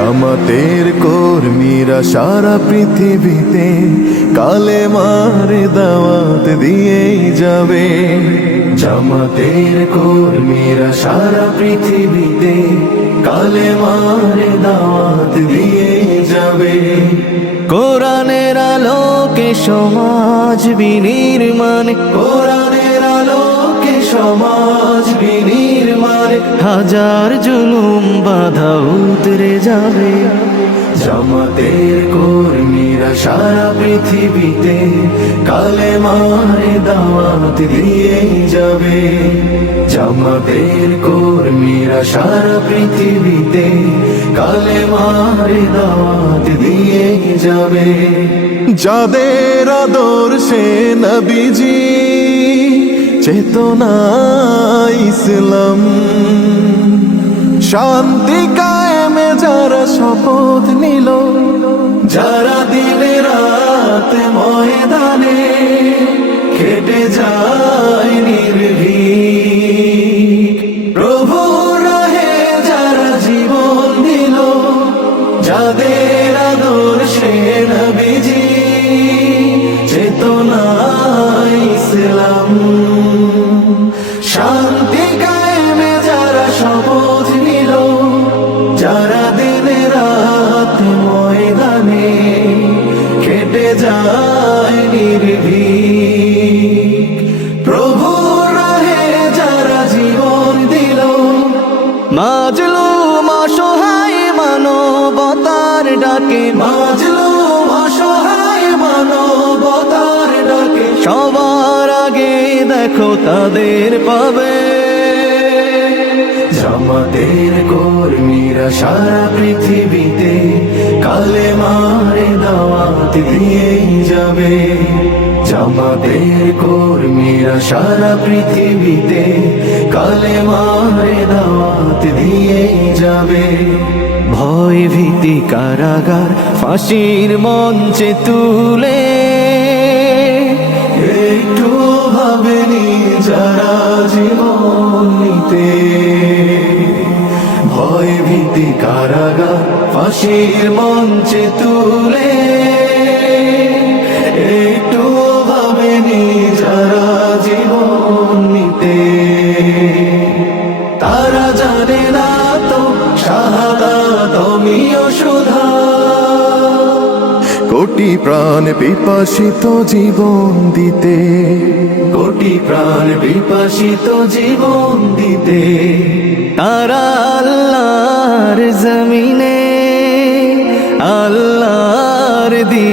জামাতের কর্মীরা সারা পৃথিবীতে কালেমার দাওয়াত দিয়েই যাবে। জামাতের কর্মীরা সারা পৃথিবীতে কালেমার দাওয়াত দিয়েই যাবে। কোরআনের আলোকে সমাজ বিনির্মাণ, কোরআনের আলোকে সমাজ বিনির্মাণ, হাজার জুলুম বাধা উতরে যাবে। জামাতের কর্মীরা সারা পৃথিবীতে কালেমার দাওয়াত দিয়েই যাবে। জামাতের কর্মীরা সারা পৃথিবীতে কালেমার দাওয়াত দিয়েই যাবে। যাদের আদর্শে নবীজি চেতনা ইসলাম, শান্তি কায়েমে যারা শপথ নিল, যারা দিনে রাত ময়দানে খেটে যায় নির্ভীক, প্রভু রাহে যারা জীবন দিল, যাদের আদর্শে নবীজি চেতনা ইসলাম, শান্তি কায়েমে যারা শপথ নিল, যারা দিনে রাত ময়দানে খেটে যায় নির্ভীক, প্রভু রাহে যারা জীবন দিল, মাজলুম অসহায় মানবতার ডাকে, মাজলুম অসহায় মানবতার ডাকে, সবার আগে দেখো তাদের পাবে। জামাতের কর্মীরা সারা পৃথিবীতে কালেমার দাওয়াত দিয়েই যাবে। জামাতের কর্মীরা সারা পৃথিবীতে কালেমার দাওয়াত দিয়েই যাবে। ভয় ভীতি কারাগার ফাঁসির মঞ্চে তুলে একটু ভাবেনি যারা জীবন নিতে। ভয় ভীতি কারাগার ফাঁসির মঞ্চে তুলে একটু ভাবেনি যারা জীবন নিতে। তারা জানে না তো শাহাদাত অমিয় সুধা, কোটি প্রাণ বিপাসিত জীবন দিতে, কোটি প্রাণ বিপাসিত জীবন দিতে। তারা আল্লাহর জমিনে আল্লাহর দিন